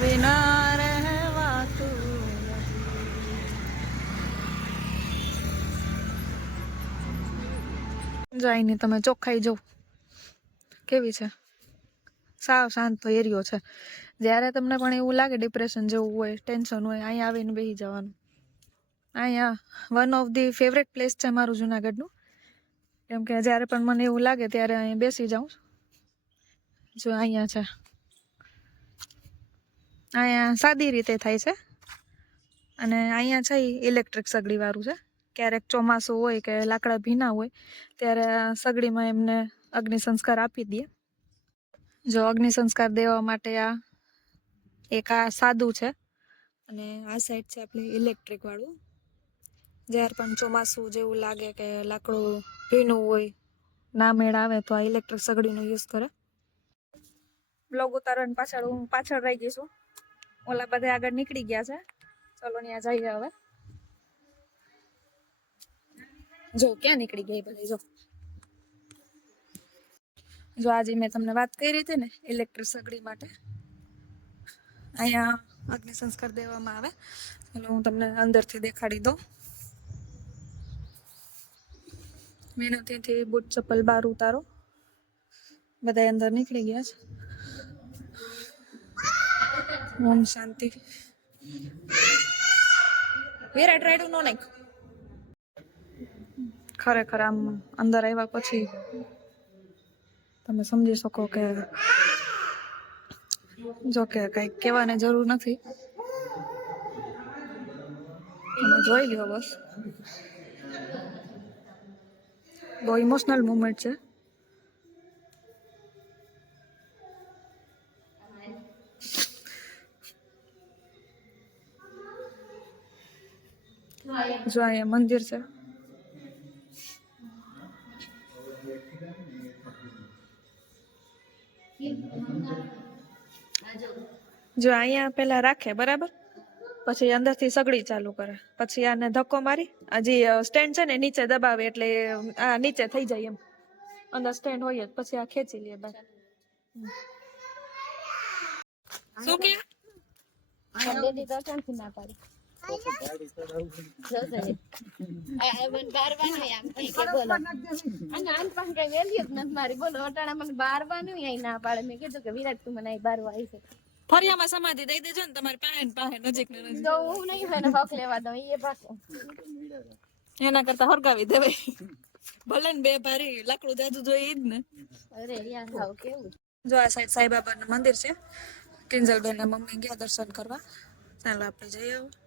વિના રહેવાતું જઈને તમે ચોખ્ખાઈ જો કેવી છે? સાવ શાંત એરિયો છે. જ્યારે તમને પણ એવું લાગે ડિપ્રેશન જેવું હોય ટેન્શન હોય, અહીંયા આવીને બેસી જવાનું. અહીંયા one of the favourite place છે મારું જુનાગઢનું. કેમ કે જ્યારે પણ મને એવું લાગે ત્યારે અહીંયા બેસી જાઉં જો અહીંયા છે. અહીંયા સાદી રીતે થાય છે. અને અહીંયા છે ઇલેક્ટ્રિક સગડીવાળું છે. ક્યારેક ચોમાસું હોય કે લાકડા ભીના હોય, ત્યારે સગડીમાં એમને અગ્નિ સંસ્કાર આપી દઈએ જો અગ્નિ સંસ્કાર દેવા માટે આ એક આ સાદું છે. અને આ સાઈડ છે આપણે ઇલેક્ટ્રિકવાળું જ્યારે પણ ચોમાસું જેવું લાગે કે લાકડું ભીનું હોય, ના મેળ આવે તો આ ઇલેક્ટ્રિક સગડીનો યુઝ કરે. બ્લોગ ઉતારવાની પાછળ હું પાછળ રહી છું. ઓલા બધા આગળ નીકળી ગયા છે. ચલો ત્યાં જઈએ હવે. જો, ક્યાં નીકળી ગઈ બધી? જો. જો, આજે મેં તમને વાત કરી હતી ને, ઇલેક્ટ્રિક સગડી માટે. અહીંયા અગ્નિ સંસ્કાર દેવામાં આવે. એટલે હું તમને અંદરથી દેખાડી દઉં. વિનંતીથી બૂટ ચપ્પલ બહાર ઉતારો. બધા અંદર નીકળી ગયા છે. ઓમ શાંતિ. વિરાટ રાયડું નો નાખ ખરેખર આમ અંદર આવ્યા પછી તમે સમજી શકો કે જો કે કઈ કહેવાની જરૂર નથી. તમે જોઈ લ્યો બસ. બહુ ઇમોશનલ મુમેન્ટ છે. જો અહીંયા મંદિર છે જો અહીંયા પેલા રાખે બરાબર? પછી અંદરથી સગડી ચાલુ કરે. પછી આને ધક્કો મારી હજી સ્ટેન્ડ છે ને નીચે દબાવે એટલે આ નીચે થઈ જાય એમ. અંદર સ્ટેન્ડ હોય જ પછી આ ખેંચી લે બસ. શું કે? દર્શનથી ના પાડી. આવી એના કરતા હરગાવી દેવાય. ભલે ને બે ભારી લાકડું જાજુ જોઈએ જ ને. અરે યાર કેવું જો આ સાઈડ સાઈબાબાનું મંદિર છે. કિંજલબેન ના મમ્મી ગયા દર્શન કરવા. ચાલો આપણે જઈએ હવે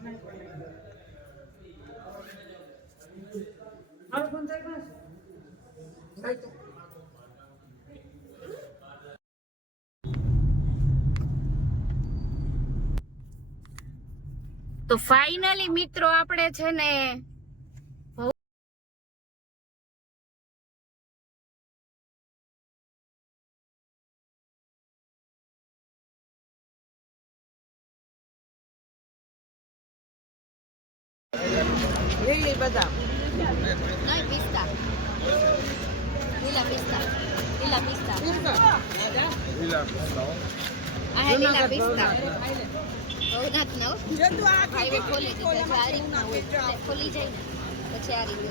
તો ફાઇનલી મિત્રો આપણે છે ને લીલી બદામ નહીં પિસ્તા. લીલા પિસ્તા. લીલા પિસ્તા. આ લીલા પિસ્તા. ભવનાથ નો હાઈવે ખોલી દીધો છે આ રીતના હોય. ખોલી જાય ને પછી આ રીતે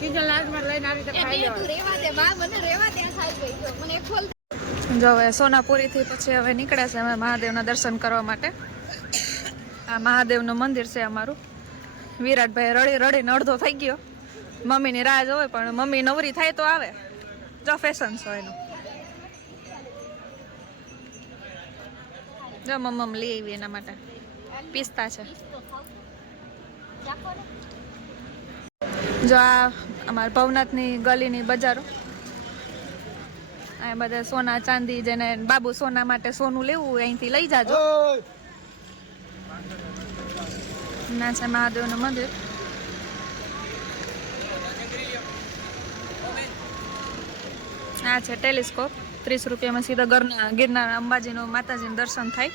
કીધું લાજમાં લઈને આવી રીતે ખાઈ લેવાનું. તું દે બા મને રેવા દે ખાઈ ગઈ મને ખોલ. જો હવે સોનાપુરીથી પછી હવે નીકળ્યા છે અમે મહાદેવના દર્શન કરવા માટે. આ મહાદેવનું મંદિર છે અમારું. વિરાટભાઈ રડી રડીને અડધો થઈ ગયો. મમ્મીની રાહ જોવે, પણ મમ્મી નવરી થાય તો આવે. જો ફેશન છે એનું. જો મમ્મ લઈ આવી એના માટે. પિસ્તા છે. જો આ અમારા ભવનાથની ગલીની બજારો. આ બધા સોના ચાંદી જેને બાબુ સોના માટે સોનું લેવું અહીંથી લઈ જાજો. ના છે મહાદેવનું મંદિર આ છે ટેલિસ્કોપ ત્રીસ રૂપિયામાં સીધા ગરના ગિરનાર અંબાજીનું માતાજીનું દર્શન થાય.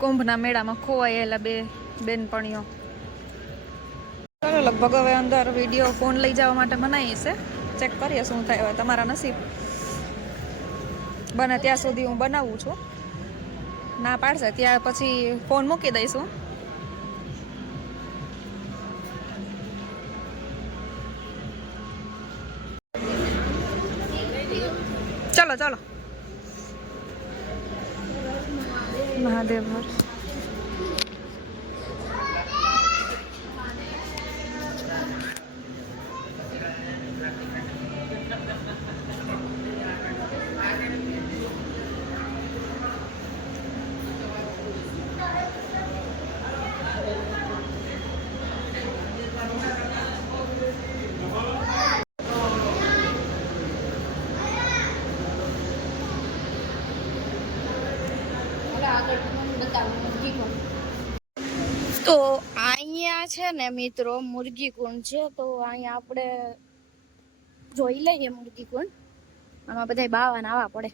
કુંભના મેળામાં ખોવાયેલા બે બેનપણીઓ. હવે અંદર વીડિયો ફોન લઈ જવા માટે મનાઈ છે. ચેક કરીએ શું થાય હવે તમારા નસીબ. બને ત્યાં સુધી હું બનાવું છું. ના પાડશે, ત્યાં પછી ફોન મૂકી દઈશું. ચલો ચલો. મહાદેવ તો અહીંયા છે ને મિત્રો મુરગી કુંડ છે, તો અહીંયા આપણે જોઈ લઈએ મુરગી કુંડ. આમાં બધા બાવા નાવા પડે.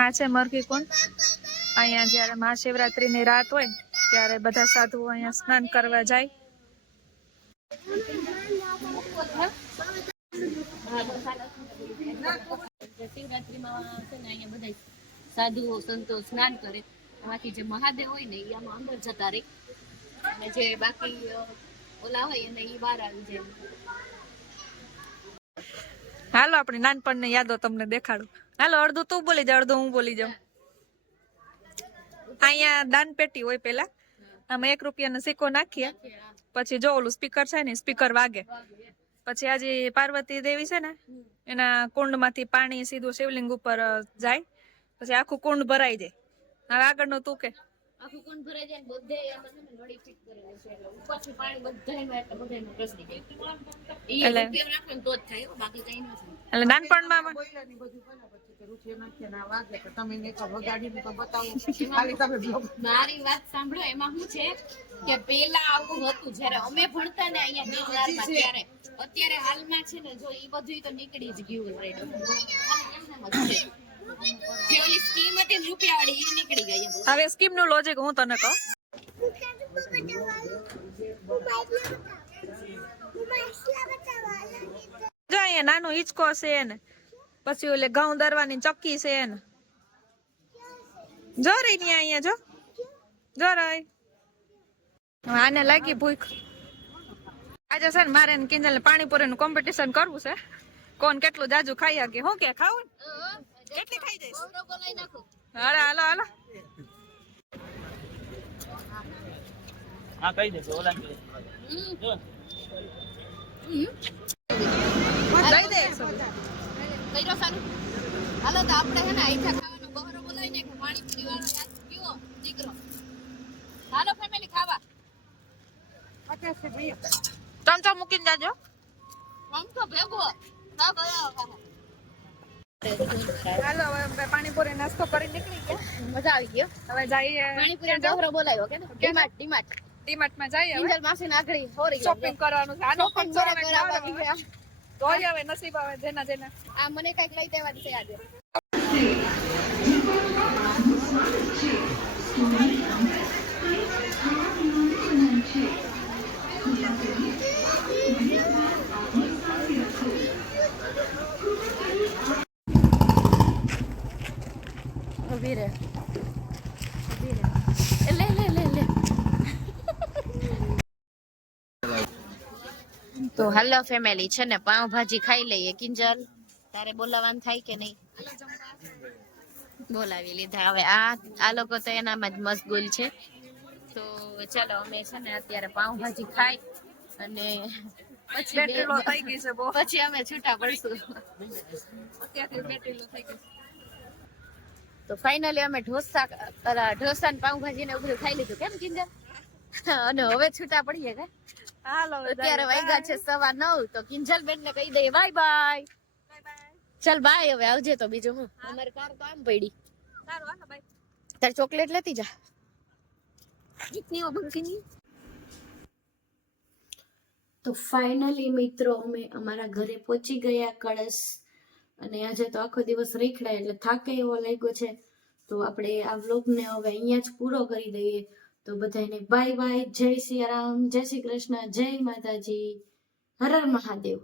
આ છે મરઘી કુંડ. અહીંયા જ્યારે મહાશિવરાત્રિની રાત હોય, ત્યારે બધા સાધુઓ અહીંયા સ્નાન કરવા જાય. સાધુઓ સંતો સ્નાન કરે એમાંથી જે મહાદેવ હોય ને એ આમાં અંદર જતા રહે અને જે બાકી ઓલા હોય એને એ આવી જાય હાલો આપણી નાનપણની યાદો તમને દેખાડું. હાલો અડધું તું બોલી જા અડધું હું બોલી જાઉં અહીંયા દાન પેટી હોય પેલા. આમાં એક રૂપિયાનો સિક્કો નાખીએ. પછી જો ઓલું સ્પીકર છે ને સ્પીકર વાગે. પછી આજે પાર્વતી દેવી છે ને એના કુંડમાંથી પાણી સીધું શિવલિંગ ઉપર જાય. પછી આખું કુંડ ભરાઈ જાય. હવે આગળનું તું કે. આખું કુંડ ભરાઈ જાય બધે નળી ફિટ કરેલી છે. એટલે ઉપરથી પાણી બધાયમાં એટલે બધાયમાં એટલે નાનપણમાં મારી વાત સાંભળો એમાં શું છે કે પેલા આવું હતું જયારે અમે ભણતા ને અહીંયા ત્યારે. અત્યારે હાલમાં છે ને જો એ બધું તો નીકળી જ ગયું જે ઓલી સ્કીમ હતી ઈ નીકળી ગઈ હવે સ્કીમનું લોજિક હું તને કહું. જો અહીંયા નાનો હિચકો છે ને પછી ઓલે ઘઉં દરવાની ચક્કી છે ને જો રહી ની અહીંયા જો. જો રહી. આને લાગી ભૂખ. આજે છે ને મારે ને કિંજલ પાણીપુરી નું કોમ્પિટિશન કરવું છે. કોણ કેટલું જાજુ ખાઈ શકે હું કે ખાવું ને કેટલી ખાઈ જઈશ? નાખો. હાલો હાલો હાલો. હા કહી દેજો ઓલા જો દઈ દે. કર્યો સારું? હાલો તો આપણે હે ને આઈથા ખાવાનો બોલાવીને કે પાણી પૂરી વાળો યાદ પીવો દીકરો? હાલો ફેમિલી ખાવા. ચમચો મૂકીને જાજો. તો ભેગો. ના ગયો હાલો હવે પાણીપુરી નાસ્તો કરી નીકળી ગયા. મજા આવી ગયો. હવે જઈએ પાણીપુરી બહરો બોલાવ્યો કે ડીમાટ ડીમાટ. ડીમાર્ટમાં જઈએ ઇન્જલ માસી નાગડી હોરી શોપિંગ કરવાનું છે. આનો શોપિંગ ખર્ચો બરાબર હવે જ આવે. નસીબ આવે જેના જેના આ મને કંઈક લઈ દેવાની છે આજે ઊભી રહે ઊભી રહે એ લે લે લે લે તો હાલો ફેમિલી છે ને પાવભાજી ખાઈ લઈએ. કિંજલ તારે બોલાવાનું થાય કે નહીં? બોલાવી લીધા. હવે આ આ લોકો તો એનામાં જ મશગુલ છે. તો ચાલો અમે છે ને અત્યારે પાવભાજી ખાઈ અને પછી અમે છૂટા પડશું. તો ફાઇનલી અમે ઢોસા ઢોસા ને પાવભાજી ને એવું બધું ખાઈ લીધું. કેમ કિંજલ? અને હવે છૂટા પડીએ કે? હાલો અત્યારે વાગ્યા છે સવા નવ તો કિંજલ બેન ને કહી દઈએ બાય બાય. ચાલ બાય હવે આવજે તો બીજું હું. અમારે કાર તો આમ પડી. સારું હાલો બાય તાર ચોકલેટ લેતી જા. ઇતની ઓ બંકીની તો ફાઇનલી મિત્રો અમે અમારા ઘરે પહોંચી ગયા કળશ. અને આજે તો આખો દિવસ રીખડાય એટલે થાકે એવો લાગ્યો છે. તો આપણે આ વ્લોગને હવે અહીંયા જ પૂરો કરી દઈએ. તો બધાને બાય બાય જય સિયારામ જય શ્રી કૃષ્ણ જય માતાજી. હર મહાદેવ.